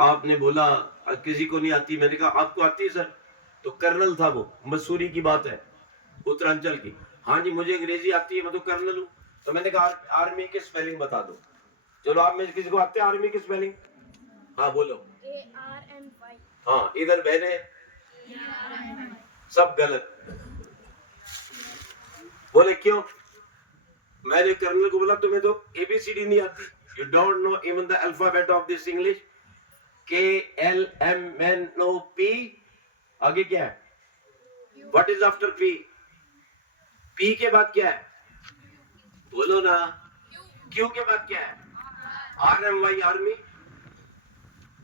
आपने बोला किसी को नहीं आती, मैंने कहा आपको आती है सर? तो कर्नल था वो, मसूरी की बात है, उत्तरांचल की। हाँ जी मुझे अंग्रेजी आती है, मैं तो कर्नल हूँ। तो मैंने कहा आर्मी के स्पेलिंग बता दो। चलो आप में किसी को आते हैं आर्मी की स्पेलिंग? हाँ बोलो। ARMY। हाँ इधर बहने सब गलत बोले, क्यों? मैंने कर्नल को बोला तुम्हें तो ABCD नहीं आती, you don't know even the alphabet of this English, KLMNOP। आगे क्या है? What is after P? P के बाद क्या है? बोलो ना। Q के बाद क्या है? RMY army.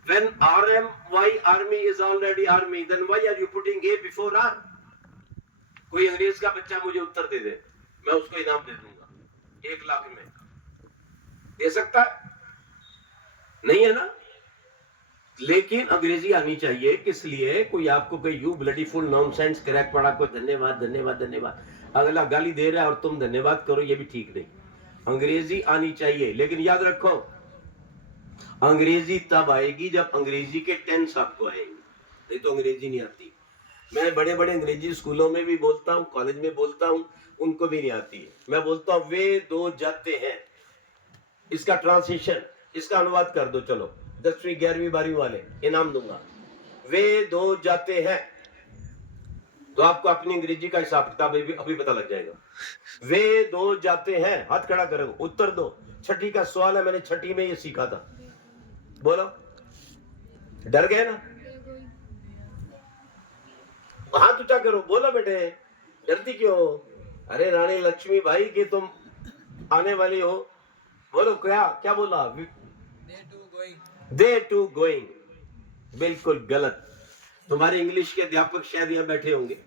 When RMY army is already army, then why are you putting A before R? कोई अंग्रेज का बच्चा मुझे उत्तर दे दे, मैं उसको इनाम दे दूंगा 1 लाख में। दे सकता है? नहीं है ना? लेकिन अंग्रेजी आनी चाहिए। किस लिए? कोई आपको कोई you bloody fool nonsense crack पड़ा को धन्यवाद धन्यवाद धन्यवाद, अगला गाली दे रहा है और तुम धन्यवाद करो, ये भी ठीक नहीं। अंग्रेजी आनी चाहिए, लेकिन याद रखो अंग्रेजी तब आएगी जब अंग्रेजी के टेंस आपको आएंगे, नहीं तो अंग्रेजी नहीं आती। मैं बड़े बड़े अंग्रेजी स्कूलों में भी बोलता हूँ, कॉलेज में बोलता हूँ, उनको भी नहीं आती है। मैं बोलता हूँ वे दो जाते हैं, इसका ट्रांसलेशन, इसका अनुवाद कर दो। चलो 10वीं 11वीं 12वीं वाले इनाम दूंगा। वे दो जाते हैं, तो आपको अपनी अंग्रेजी का हिसाब किताब अभी पता लग जाएगा। वे दो जाते हैं, हाथ खड़ा करो, उत्तर दो। छठी का सवाल है, मैंने छठी में ये सीखा था। बोलो, डर गए ना? हाथ ऊंचा करो, बोलो बेटे, डरती क्यों हो? अरे रानी लक्ष्मी भाई की तुम आने वाली हो। बोलो क्या क्या बोला? दे टू गोइंग, बिल्कुल गलत। तुम्हारे इंग्लिश के अध्यापक शायद यहाँ बैठे होंगे।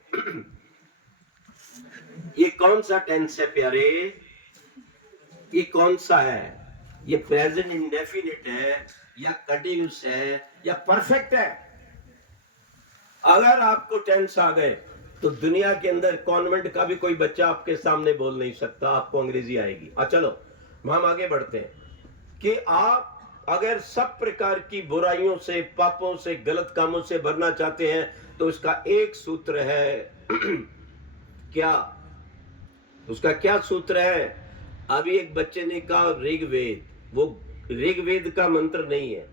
ये कौन सा टेंस है प्यारे? ये कौन सा है? ये प्रेजेंट इंडेफिनिट है या कंटिन्यूस है या परफेक्ट है? अगर आपको टेंस आ गए तो दुनिया के अंदर कॉन्वेंट का भी कोई बच्चा आपके सामने बोल नहीं सकता, आपको अंग्रेजी आएगी। चलो हम आगे बढ़ते हैं कि आप अगर सब प्रकार की बुराइयों से, पापों से, गलत कामों से भरना चाहते हैं तो उसका एक सूत्र है। क्या उसका क्या सूत्र है? अभी एक बच्चे ने कहा ऋग्वेद, वो ऋग्वेद का मंत्र नहीं है।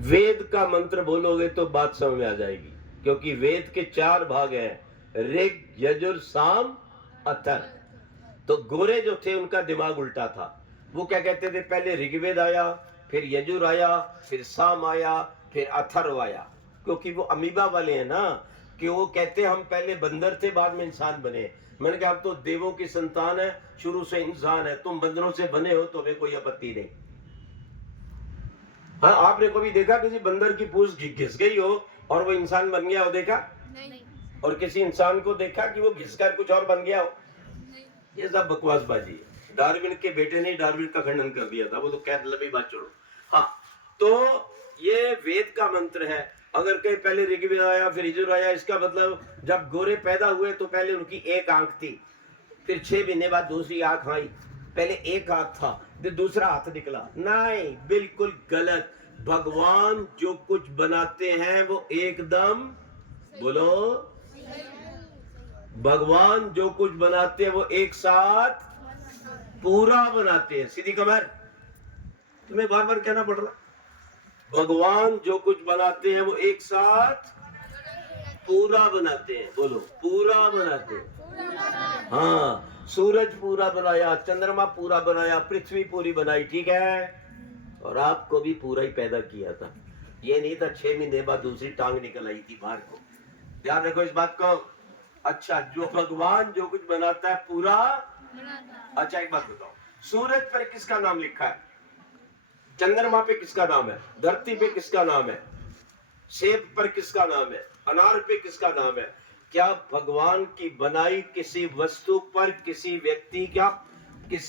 वेद का मंत्र बोलोगे तो बात समझ में आ जाएगी, क्योंकि वेद के 4 भाग हैं, ऋग यजुर साम अथर। तो गोरे जो थे उनका दिमाग उल्टा था, वो क्या कहते थे, पहले ऋग्वेद आया, फिर यजुर आया, फिर साम आया, फिर अथर्व आया। क्योंकि वो अमीबा वाले हैं ना, कि वो कहते हम पहले बंदर थे बाद में इंसान बने। मैंने कहा अब तो देवों की संतान है, शुरू से इंसान है, तुम बंदरों से बने हो तो हमें कोई आपत्ति नहीं। हाँ, आपने कभी देखा किसी बंदर की पूंछ घिस गई हो और वो इंसान बन गया हो? देखा नहीं। और किसी इंसान को देखा कि वो घिसकर कुछ और बन गया हो? नहीं। ये सब बकवासबाजी है। डार्विन के बेटे ने डार्विन का खंडन कर दिया था, वो तो कैद लंबी बात छोड़ो। हाँ, तो ये वेद का मंत्र है। अगर कहीं पहले ऋग्वेद आया फिर यजुर आया, इसका मतलब जब गोरे पैदा हुए तो पहले उनकी एक आंख थी, फिर 6 महीने बाद दूसरी आंख आई। पहले एक हाथ था, फिर दूसरा हाथ निकला। नहीं, बिल्कुल गलत। भगवान जो कुछ बनाते हैं वो एकदम, बोलो, भगवान जो कुछ बनाते हैं वो एक साथ पूरा बनाते हैं। सीधी कमर, तुम्हें बार बार कहना पड़ रहा, भगवान जो कुछ बनाते हैं वो एक साथ पूरा बनाते हैं। बोलो, पूरा बनाते हैं। हाँ, सूरज पूरा बनाया, चंद्रमा पूरा बनाया, पृथ्वी पूरी बनाई, ठीक है। और आपको भी पूरा ही पैदा किया था। ये नहीं था 6 महीने बाद दूसरी टांग निकल आई थी बाहर को। ध्यान रखो इस बात को। अच्छा, जो भगवान जो कुछ बनाता है पूरा। अच्छा एक बात बताओ, सूरज पर किसका नाम लिखा है? चंद्रमा पे किसका नाम है? धरती पे किसका नाम है? सेब पर किसका नाम है? अनार पे किसका नाम है? क्या भगवान की बनाई किसी वस्तु पर, किसी व्यक्ति, क्या किसी